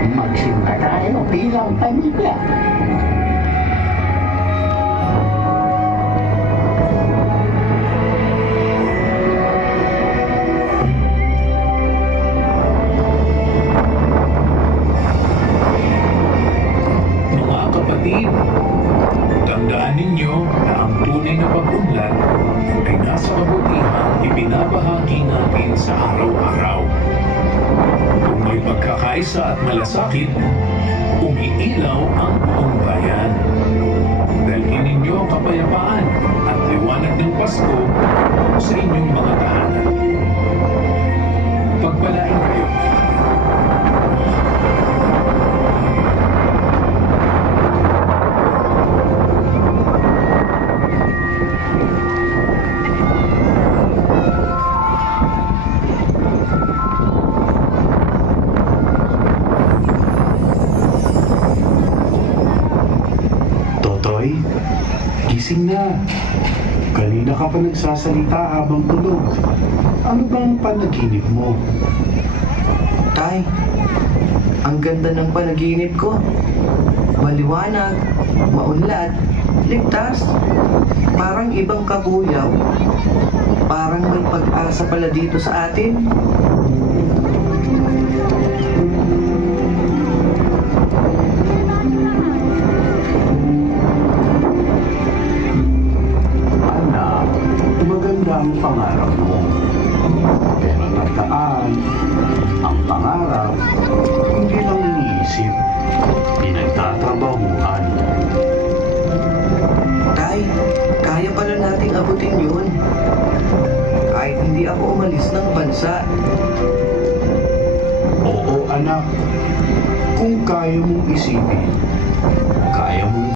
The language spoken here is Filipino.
Magsimba tayo bilang pamilya. Mga kapatid, tandaan ninyo na ang tunay na pag-unlad ay nasa kabutihang ibinabahagi natin sa araw-araw. Kung may pagkakaisa at malasakit, umiilaw ang buong bayan. Dalhin ninyo ang kapayapaan at liwanag ng Pasko sa inyong mga tahanan. Pagpalain kayo. Totoy, gising na. Kanina ka pa nagsasalita habang tulog. Ano bang panaginip mo? Tay, ang ganda ng panaginip ko. Maliwanag, maunlad, ligtas. Parang ibang kabuyaw. Parang may pag-asa pala dito sa atin. Anak, maganda ang pangarap mo. Pero tandaan, ang pangarap, hindi lang iniisip, pinagtatrabahuan. Tay, kaya pala nating abutin yun. Kahit hindi ako umalis ng bansa. Oo, anak. Kung kaya mong isipin